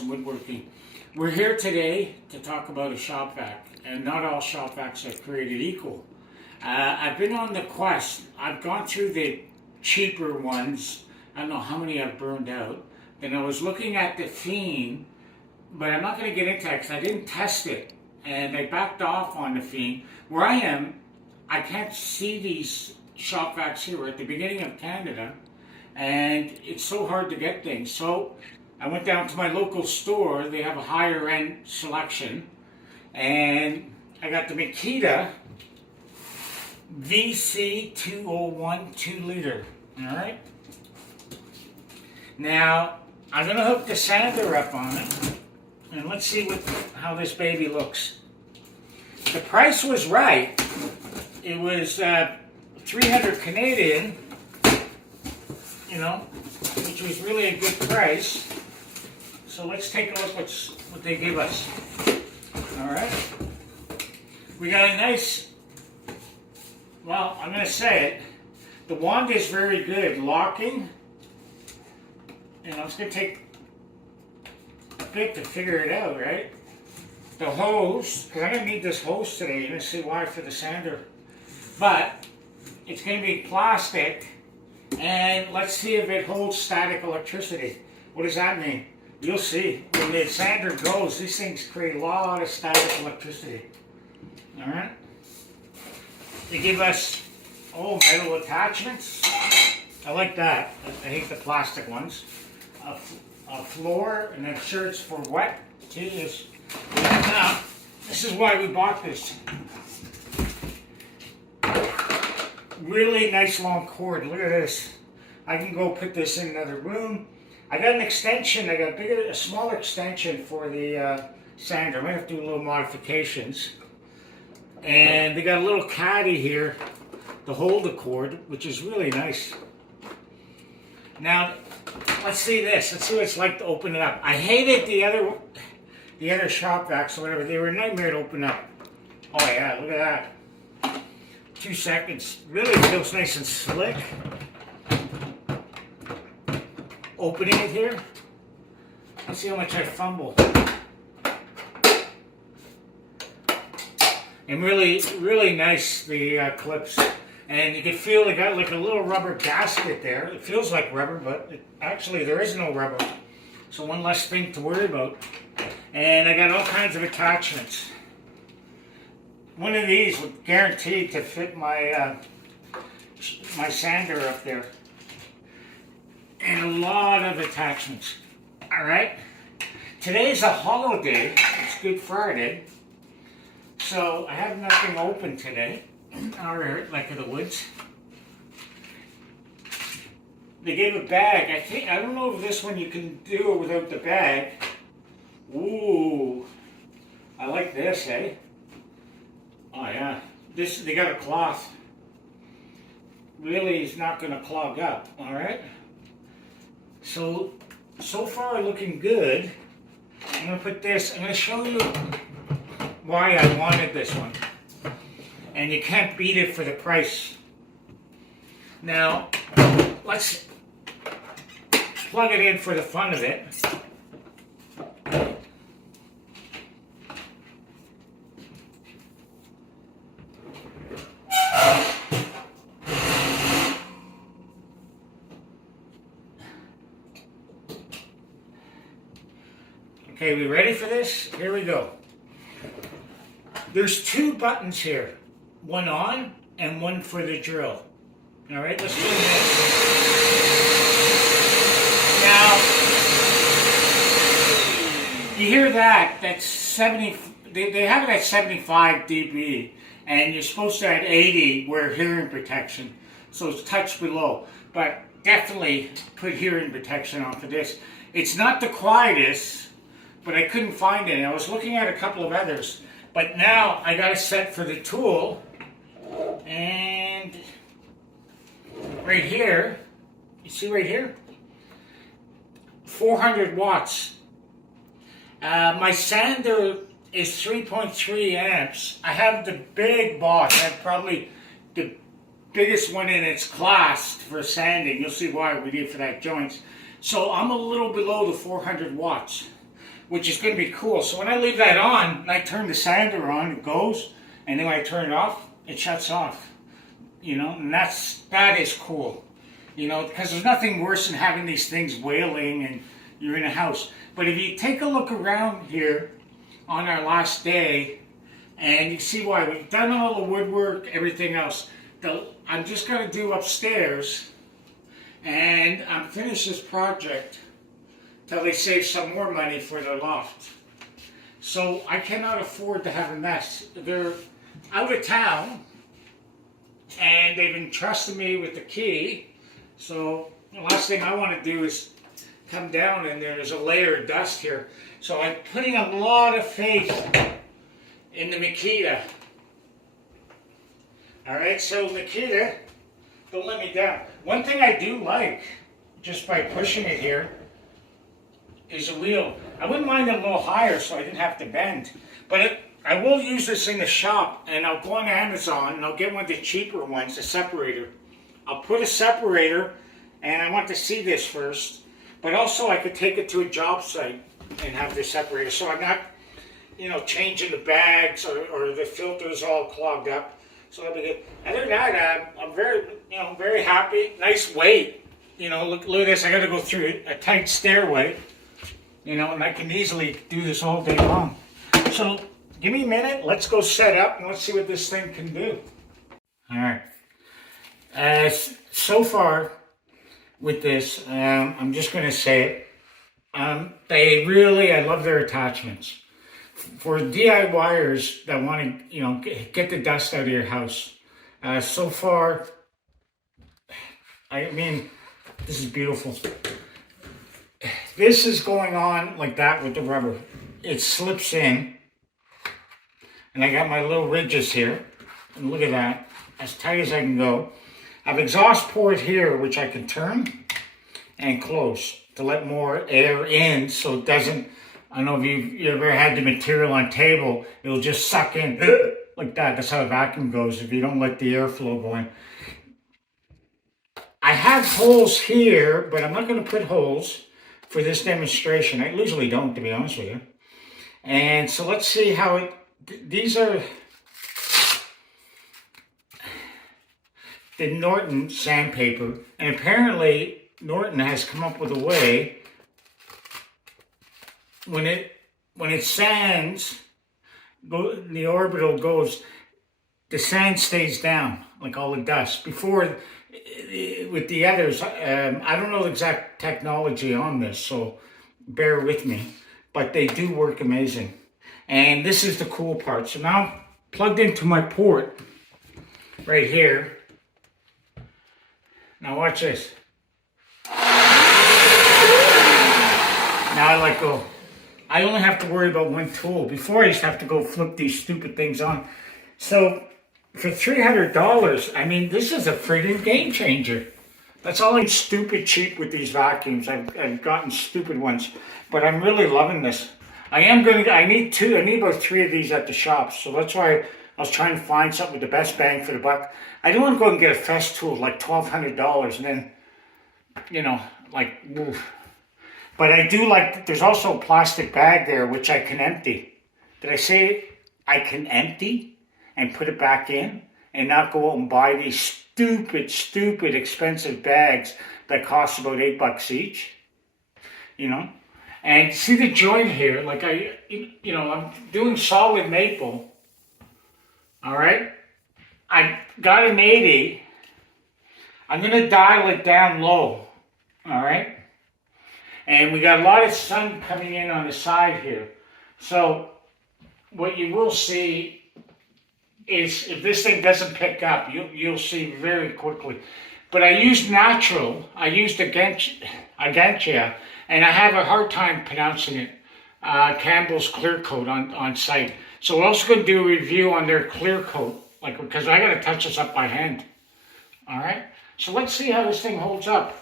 and Woodworking. We're here today to talk about a shop vac, and not all shop vacs are created equal. I've been on the quest. I've gone through the cheaper ones. I don't know how many I've burned out. Then I was looking at the Fein, but I'm not going to get into that because I didn't test it, and I backed off on the Fein. Where I am, I can't see these shop vacs here. We're at the beginning of Canada, and it's so hard to get things. So I went down to my local store. They have a higher end selection, and I got the Makita VC2012 2-liter. All right. Now I'm going to hook the sander up on it, and let's see how this baby looks. The price was right. It was 300 Canadian, you know, which was really a good price. So let's take a look what they give us. All right. We got a nice, well, I'm going to say it. The wand is very good. Locking. And it's going to take a bit to figure it out, right? The hose, because I'm going to need this hose today. You're going to see why for the sander. But it's going to be plastic. And let's see if it holds static electricity. What does that mean? You'll see. When the sander goes, these things create a lot of static electricity. Alright? They give us, metal attachments. I like that. I hate the plastic ones. A floor, and I'm sure it's for wet. Jesus. Now, this is why we bought this. Really nice long cord. Look at this. I can go put this in another room. I got an extension. I got a smaller extension for the sander. I might have to do a little modifications. And they got a little caddy here to hold the cord, which is really nice. Now, let's see this. Let's see what it's like to open it up. I hated the other shop vacs or whatever. They were a nightmare to open up. Oh yeah, look at that. 2 seconds. Really feels nice and slick. Opening it here. Let's see how much I fumble. And really, really nice, the clips. And you can feel they got like a little rubber gasket there. It feels like rubber, but actually there is no rubber. So one less thing to worry about. And I got all kinds of attachments. One of these would guaranteed to fit my my sander up there. And a lot of attachments. All right. Today's a holiday. It's Good Friday. So I have nothing open today. Our neck of the woods. They gave a bag. I don't know if this one you can do it without the bag. Ooh, I like this, eh? Oh yeah, they got a cloth. Really, is not going to clog up. All right. So far looking good. I'm going to put this. I'm going to show you why I wanted this one. And you can't beat it for the price. Now, let's plug it in for the fun of it. Okay, we ready for this? Here we go. There's 2 buttons here. One on and one for the drill. All right, let's do this. Now, you hear that? That's 70. They have it at 75 dB, and you're supposed to have 80 wear hearing protection, so it's touch below. But definitely put hearing protection on for this. It's not the quietest, but I couldn't find any. I was looking at a couple of others, but now I got a set for the tool. And right here, you see right here, 400 watts. My sander is 3.3 amps. I have the big boss. I have probably the biggest one in its class for sanding. You'll see why we need for that joints. So I'm a little below the 400 watts. which is going to be cool. So when I leave that on, and I turn the sander on, it goes, and then when I turn it off, it shuts off. You know, and that is cool. You know, because there's nothing worse than having these things wailing and you're in a house. But if you take a look around here on our last day, and you see why we've done all the woodwork, everything else. I'm just going to do upstairs, and I'm finished this project till they save some more money for their loft. So I cannot afford to have a mess. They're out of town, and they've entrusted me with the key. So the last thing I want to do is come down and there's a layer of dust here. So I'm putting a lot of faith in the Makita. Alright, so Makita, don't let me down. One thing I do like, just by pushing it here, is a wheel. I wouldn't mind it a little higher so I didn't have to bend. But I will use this in the shop, and I'll go on Amazon and I'll get one of the cheaper ones, a separator. I'll put a separator, and I want to see this first, but also I could take it to a job site and have this separator, so I'm not, you know, changing the bags or the filters all clogged up. So that'll be good. Other than that, I'm very, you know, very happy. Nice weight. You know, look at this. I got to go through a tight stairway. You know, and I can easily do this all day long. So give me a minute. Let's go set up and let's see what this thing can do. All right. So far with this, I'm just going to say it. I love their attachments. For DIYers that want to, you know, get the dust out of your house. So far, I mean, this is beautiful. This is going on like that with the rubber. It slips in. And I got my little ridges here. And look at that. As tight as I can go. I have exhaust port here, which I can turn and close to let more air in so it doesn't, I don't know if you ever had the material on table, it'll just suck in like that. That's how a vacuum goes if you don't let the airflow go in. I have holes here, but I'm not going to put holes for this demonstration. I usually don't, to be honest with you. And so let's see how these are the Norton sandpaper, and apparently Norton has come up with a way when it sands, the orbital goes, the sand stays down like all the dust. Before, with the others, I don't know the exact technology on this, so bear with me, but they do work amazing. And this is the cool part. So now I'm plugged into my port right here. Now watch this. Now I let go. I only have to worry about one tool. Before I used to have to go flip these stupid things on. So for $300, I mean, this is a friggin' game changer. That's all I'm stupid cheap with these vacuums. I've gotten stupid ones, but I'm really loving this. I need about 3 of these at the shop. So that's why I was trying to find something with the best bang for the buck. I don't want to go and get a Festool like $1,200 and then, you know, like, oof. But I do like, there's also a plastic bag there which I can empty. Did I say I can empty and put it back in and not go out and buy these stupid expensive bags that cost about $8 each? You know? And see the joint here, like I'm doing solid maple. All right? I got an 80. I'm going to dial it down low. All right? And we got a lot of sun coming in on the side here. So what you will see is if this thing doesn't pick up, you'll see very quickly. But I used natural. I used Agantia, and I have a hard time pronouncing it. Campbell's Clear Coat on site. So we're also going to do a review on their Clear Coat, like, because I got to touch this up by hand. All right. So let's see how this thing holds up.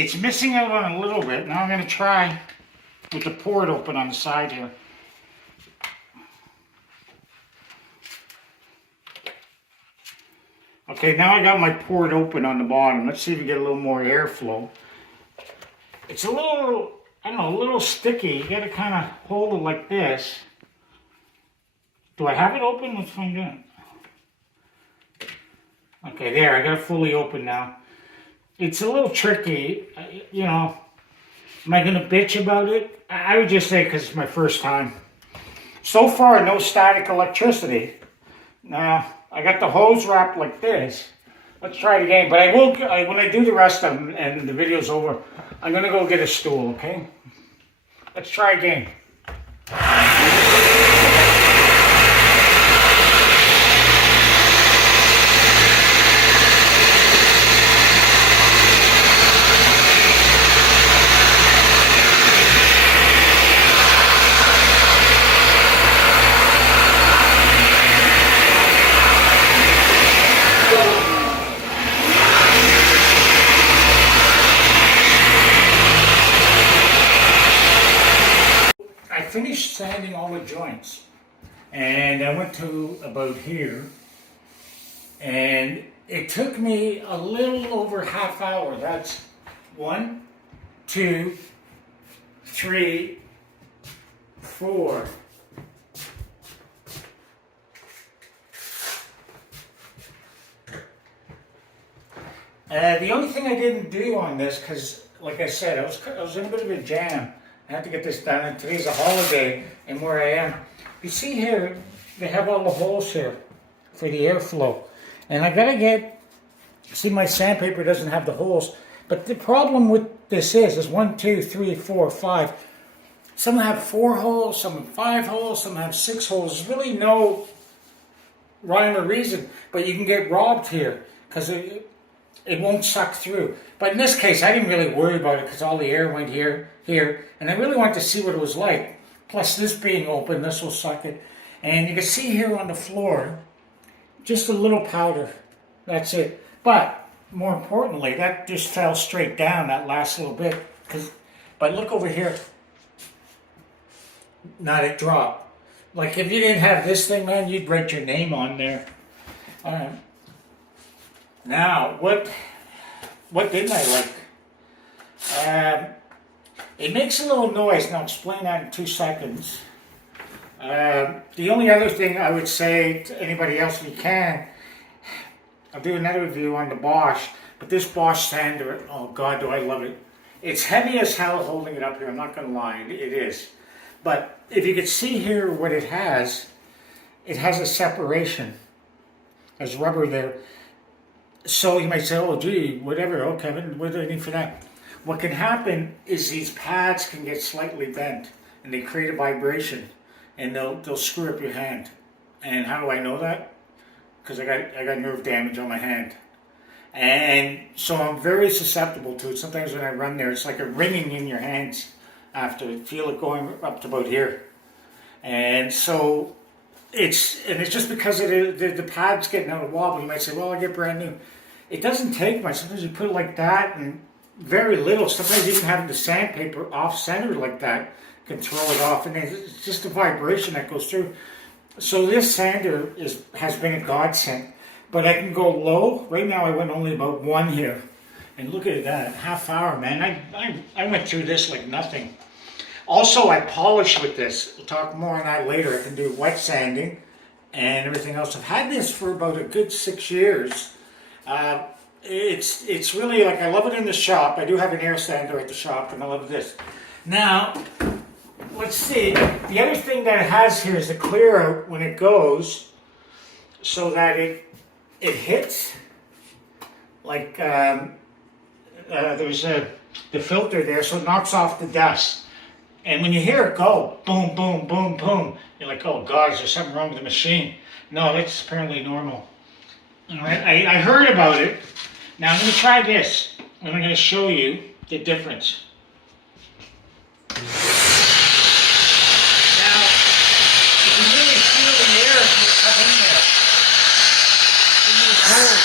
It's missing out on a little bit. Now I'm going to try with the port open on the side here. Okay, now I got my port open on the bottom. Let's see if we get a little more airflow. It's a little, I don't know, a little sticky. You got to kind of hold it like this. Do I have it open? Let's find out. Okay, there, I got it fully open now. It's a little tricky, you know. Am I going to bitch about it? I would just say because it's my first time. So far, no static electricity. Now, I got the hose wrapped like this. Let's try it again. But I will, when I do the rest of them and the video's over, I'm going to go get a stool, okay? Let's try again. Finished sanding all the joints, and I went to about here, and it took me a little over half hour. That's 1, 2, 3, 4. The only thing I didn't do on this, because like I said, I was in a bit of a jam. I have to get this done, and today's a holiday, and where I am. You see here, they have all the holes here for the airflow. And I gotta get, see my sandpaper doesn't have the holes, but the problem with this is 1, 2, 3, 4, 5. Some have 4 holes, some have 5 holes, some have 6 holes. There's really no rhyme or reason, but you can get robbed here, because it won't suck through. But in this case, I didn't really worry about it because all the air went here, and I really wanted to see what it was like. Plus this being open, this will suck it. And you can see here on the floor, just a little powder. That's it. But more importantly, that just fell straight down, that last little bit. But look over here. Not it dropped. Like if you didn't have this thing, man, you'd write your name on there. All right. Now, what didn't I like? It makes a little noise, and I'll explain that in 2 seconds. The only other thing I would say to anybody else, if you can, I'll do another review on the Bosch, but this Bosch sander, oh God, do I love it. It's heavy as hell holding it up here, I'm not going to lie, it is. But if you could see here what it has a separation. There's rubber there. So you might say, oh gee, whatever, oh Kevin, what do I need for that? What can happen is these pads can get slightly bent and they create a vibration and they'll screw up your hand. And how do I know that? Because I got nerve damage on my hand. And so I'm very susceptible to it. Sometimes when I run there, it's like a ringing in your hands after. I feel it going up to about here. And so it's just because of the pads getting out of wobble. You might say, well, I get brand new. It doesn't take much. Sometimes you put it like that and very little. Sometimes even having the sandpaper off-centered like that can throw it off. And it's just a vibration that goes through. So this sander has been a godsend. But I can go low. Right now I went only about 1 here. And look at that, half hour, man. I went through this like nothing. Also, I polish with this. We'll talk more on that later. I can do wet sanding and everything else. I've had this for about a good 6 years. It's really like, I love it in the shop. I do have an air sander at the shop, and I love this. Now, let's see. The other thing that it has here is the clear out when it goes, so that it hits like there's the filter there, so it knocks off the dust. And when you hear it go, boom, boom, boom, boom, you're like, oh God, is there something wrong with the machine? No, that's apparently normal. All right, I heard about it. Now I'm going to try this, and I'm going to show you the difference. Now, you can really feel the air if you come in there. It's cold.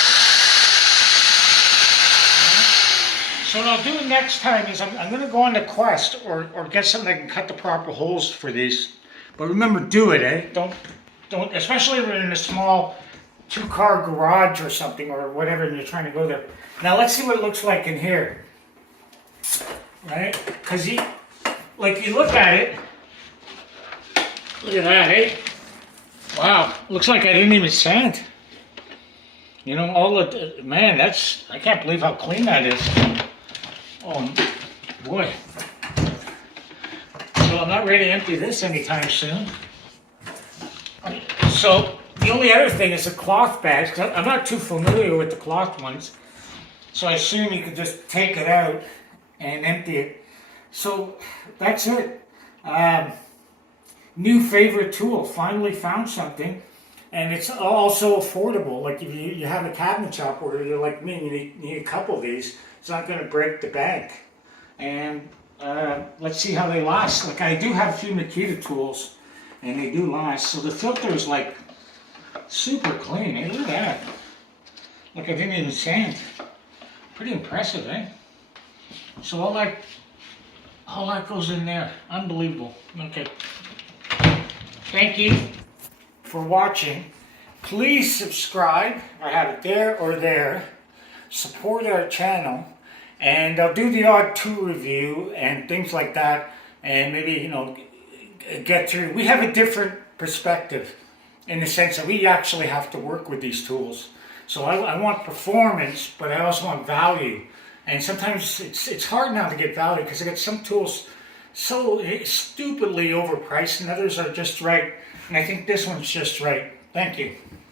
So So what I'll do next time is I'm going to go on the quest or get something that can cut the proper holes for these. But remember, do it, eh? Don't, especially if you're in a small 2-car garage or something or whatever and you're trying to go there. Now let's see what it looks like in here. Right? Because you look at it. Look at that, eh? Wow, looks like I didn't even sand. You know, all the, man, I can't believe how clean that is. Oh, boy. So I'm not ready to empty this anytime soon. So the only other thing is the cloth bags. I'm not too familiar with the cloth ones. So I assume you could just take it out and empty it. So that's it. New favorite tool. Finally found something. And it's also affordable. Like if you have a cabinet shop or you're like me and you need a couple of these, it's not going to break the bank. And let's see how they last. Like I do have a few Makita tools and they do last. So the filter is like super clean. Hey, look at that. Like I didn't even sand. Pretty impressive, eh? So all that goes in there. Unbelievable. Okay. Thank you for watching. Please subscribe. I have it there or there. Support our channel. And I'll do the odd tool review and things like that. And maybe, you know, get through. We have a different perspective in the sense that we actually have to work with these tools. So I want performance, but I also want value. And sometimes it's hard now to get value because I get some tools so stupidly overpriced and others are just right. And I think this one's just right. Thank you.